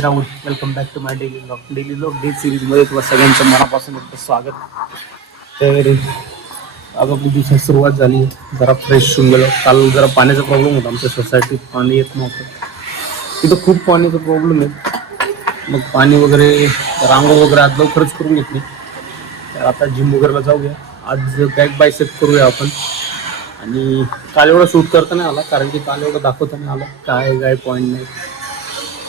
Me Rahul. Welcome back to my daily blog day सिरीजमध्ये तुम्हाला सगळ्यांचं मनापासून एकदा स्वागत. तर आता दिवसात सुरुवात झाली, जरा फ्रेश होऊन गेलो. काल जरा पाण्याचा प्रॉब्लेम होता आमच्या सोसायटीत, पाणी येत नव्हतं. तिथं खूप पाण्याचा प्रॉब्लेम आहे. मग पाणी वगैरे रांगोळ वगैरे आज लवकरच करून घेतली. तर आता जिम वगैरेला जाऊया. आज बॅक बायसेप करूया आपण. आणि काल एवढं शूट करता नाही आला, कारण की काल एवढं दाखवता नाही आलं काय पॉईंट नाही.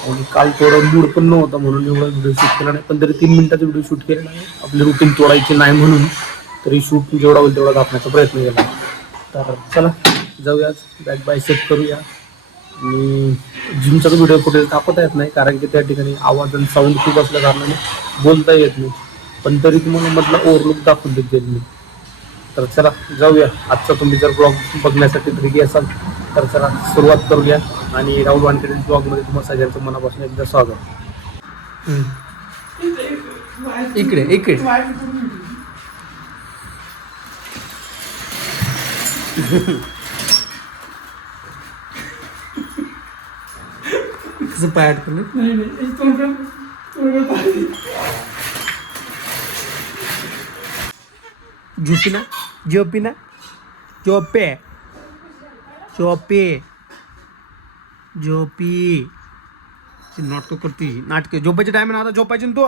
आणि काल थोडं मूड पण नव्हता म्हणून एवढा व्हिडिओ शूट केला नाही. पण तरी 3 मिनिटाचा व्हिडिओ शूट केला नाही. आपली रुटीन तोडायची नाही म्हणून तरी शूट जेवढा होईल तेवढा दाखवण्याचा प्रयत्न केला. तर चला जाऊया, बॅक बायसेप करूया. आणि जिमचा तर व्हिडिओ फुटेज दाखवता येत नाही, कारण की त्या ठिकाणी आवाज आणि साऊंड खूप असल्या कारणाने बोलता येत नाही. पण तरी तुम्हाला मधला ओव्हरलुक दाखवून देईल मी. तर चला जाऊया. आजचा तुम्ही जर ब्लॉग बघण्यासाठी रेडी असाल तर चला सुरुवात करूया. आणि राहुल वानखेडे ब्लॉगमध्ये तुम्हाला सगळ्यांचं मनापासून एकदा स्वागत. इकडे इकडे कसं पाय अडकलं? झोपी ना, झोपी ना, झोपे झोपे झोपी. नाटकं करते, नाटकं. झोपायचे टाइम ना, आता झोपायचे ना तू.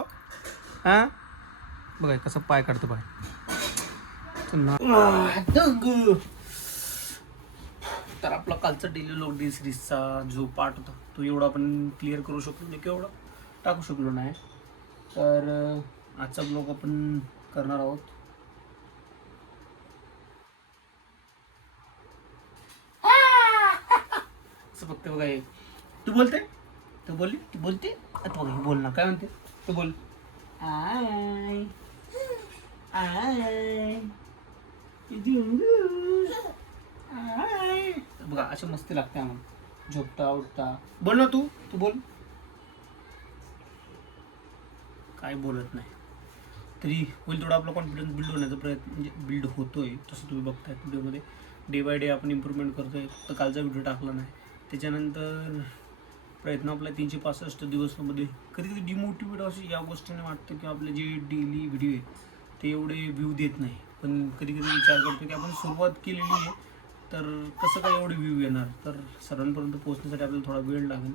हा बघा कसं पाय काढतो पाय. तर आपला कालचा डेली लॉग डे सिरीजचा जो पार्ट होता तो एवढा आपण क्लिअर करू शकलो नाही, केवढा टाकू शकलो नाही. तर आजचा ब्लॉग आपण करणार आहोत. असं फक्त बघा, तू बोलते, तू बोलली, तू बोलते. आता बघा बोल ना, काय म्हणते तू, बोल. आय आय बघा अशी मस्ती लागते आम्हाला झोपता उठता. बोल ना तू, तू बोल. काय बोलत नाही तरी होईल तेवढा आपला कॉन्फिडन्स बिल्ड होण्याचा प्रयत्न, म्हणजे बिल्ड होतोय. तसं तुम्ही बघताय व्हिडिओमध्ये डे बाय डे आपण इम्प्रूव्हमेंट करतोय. तर कालचा व्हिडिओ टाकला नाही, त्याच्यानंतर प्रयत्न आपला 365 दिवसामध्ये कधी कधी डिमोटिवेट अशी या गोष्टीने वाटतं की आपले जे डेली व्हिडिओ आहेत ते एवढे व्ह्यू देत नाही. पण कधी कधी विचार करतो की आपण सुरुवात केलेली आहे, तर कसं काय एवढे व्ह्यू येणार. तर सर्वांपर्यंत पोहोचण्यासाठी आपल्याला थोडा वेळ लागेल.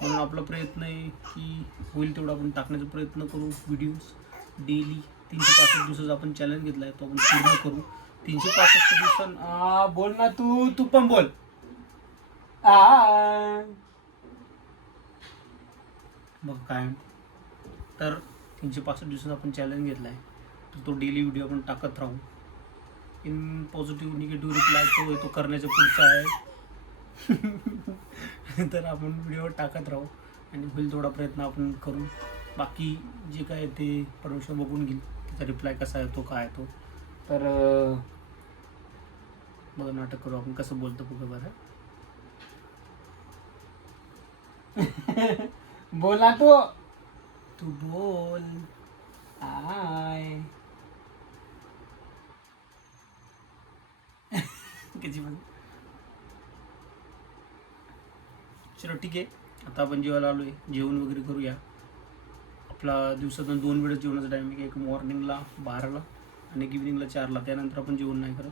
म्हणून आपला प्रयत्न आहे की होईल तेवढा आपण टाकण्याचा प्रयत्न करू व्हिडिओज डेली. 365 दिवसाचा आपण चॅलेंज घेतला आहे, तो आपण पूर्ण करू. 365 दिवसां बोल ना तू, तू पण बोल. बघ काय तर 365 दिवसाचा आपण चॅलेंज घेतला आहे, तर तो डेली व्हिडिओ आपण टाकत राहू. इन पॉझिटिव्ह निगेटिव्ह रिप्लाय तो करण्याचा पुढचा आहे. तर आपण व्हिडिओ टाकत राहू आणि होईल थोडा प्रयत्न आपण करू. बाकी जे काय ते परमेश्वर बघून घेईल, त्याचा रिप्लाय कसा येतो काय येतो. तर बघा नाटक करू आपण, कसं बोलतो बघा बरं. बोला तो, तू बोल. आय किती पण. चलो ठीक आहे, आता आपण जेवायला आलोय, जेवण वगैरे करूया. आपला दिवसातून 2 वेळेस जेवणाचा टायमिंग, एक मॉर्निंगला 12ला आणि एक इव्हिनिंगला 4ला. त्यानंतर आपण जेवण नाही करत,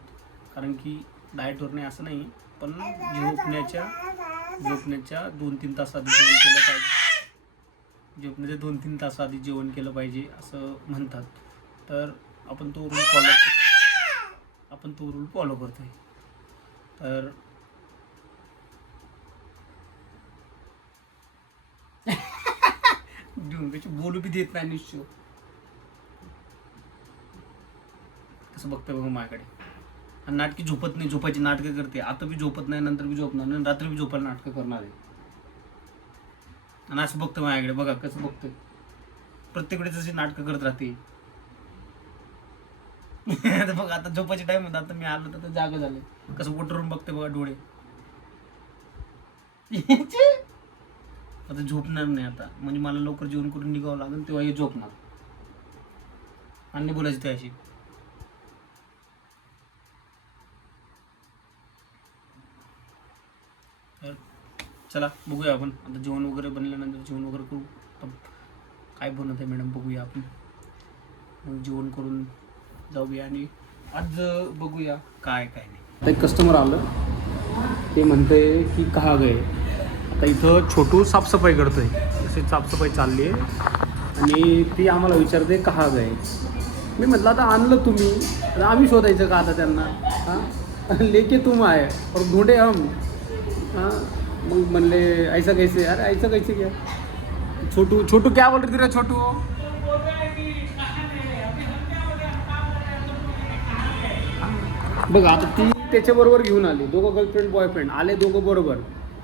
कारण की डाएटवर नाही असं नाही, पण झोपण्याच्या 2-3 तास आधी जेवण केलं पाहिजे. झोपण्याच्या 2-3 तास आधी जेवण केलं पाहिजे असं म्हणतात. तर आपण तो रूल फॉलो करतोय. तर बोलू बी देत नाही निश्चित. कसं बघतोय बघा माझ्याकडे. आणि नाटकी झोपत नाही, झोपायची नाटकं करते. आता बी झोपत नाही, नंतर बी झोपणार नाही, रात्री बी झोपायला नाटकं करणार आहे. आणि असं बघतोय माझ्याकडे, बघा कसं बघतोय. प्रत्येक वेळेस अशी नाटकं करत राहते. बघा आता झोपायचे टाइम होता, आता मी आलो तर जागा झाले, कसं वटरून बघते बघा डोळे. आता झोपणार नाही आता, म्हणजे मला लवकर जेवण करून निघावं लागेल, तेव्हा हे झोपणार. आणि बोलायची त्याशी. तर चला बघूया आपण आता जेवण वगैरे बनल्यानंतर जेवण वगैरे करू. काय बनवत आहे मॅडम बघूया आपण. मग जेवण करून जाऊया आणि आज बघूया काय काय नाही. आता एक कस्टमर आलं, ते म्हणते की कहा गए. आता इथं छोटू साफसफाई करतोय, तशी साफसफाई चालली आहे आणि ती आम्हाला विचारते कहा गए. मी म्हटलं आता आणलं तुम्ही, आता आम्ही शोधायचं का आता त्यांना. हां लेके तुम आए और ढूंढे हम. हां मग म्हणले ऐसा कैसे. अरे ऐसा कैसे क्या. छोटू छोटू क्या बोल रही थी रे छोटू. बघ आता ती त्याच्याबरोबर घेऊन आली, दोघं गर्लफ्रेंड बॉयफ्रेंड आले दोघं बरोबर.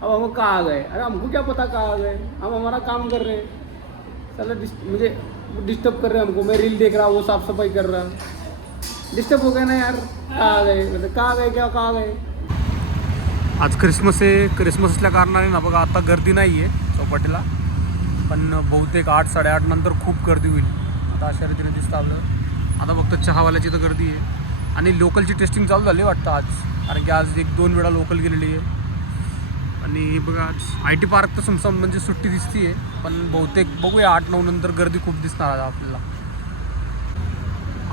अब हम कहाँ गए. अरे हमको क्या पता कहाँ गए, हम हमारा काम कर रहे हैं. चला मुझे डिस्टर्ब कर रहे हैं हमको. मैं रील देख रहा, वो साफ सफाई कर रहा. डिस्टर्ब हो गया ना यार. कहाँ गए मतलब कहाँ गए क्या कहाँ गए. आज क्रिसमस आहे, क्रिसमस असल्या कारणाने ना बघा आता गर्दी नाही आहे चौपाटीला, पण बहुतेक 8-8:30 नंतर खूप गर्दी होईल. आता अशा रीतीने दिसतं आपलं. आता फक्त चहावाल्याची तर गर्दी आहे आणि लोकलची टेस्टिंग चालू झाली वाटतं आज, कारण की आज 1-2 वेळा लोकल गेलेली आहे. आणि बघा आज IT पार्क तर समसम म्हणजे सुट्टी दिसती आहे, पण बहुतेक बघूया 8-9 नंतर गर्दी खूप दिसणार आज आपल्याला.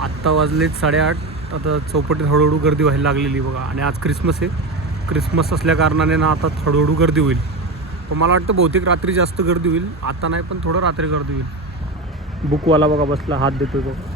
आत्ता वाजलेत 8:30. आता चौपाटीत हळूहळू गर्दी व्हायला लागलेली बघा. आणि आज क्रिसमस आहे, क्रिसमस असल्या कारणाने ना आता हळूहळू गर्दी होईल. पण मला वाटतं बहुतेक रात्री जास्त गर्दी होईल, आता नाही पण थोडं रात्री गर्दी होईल. बुकवाला बघा बसला, हात देतोय बघा.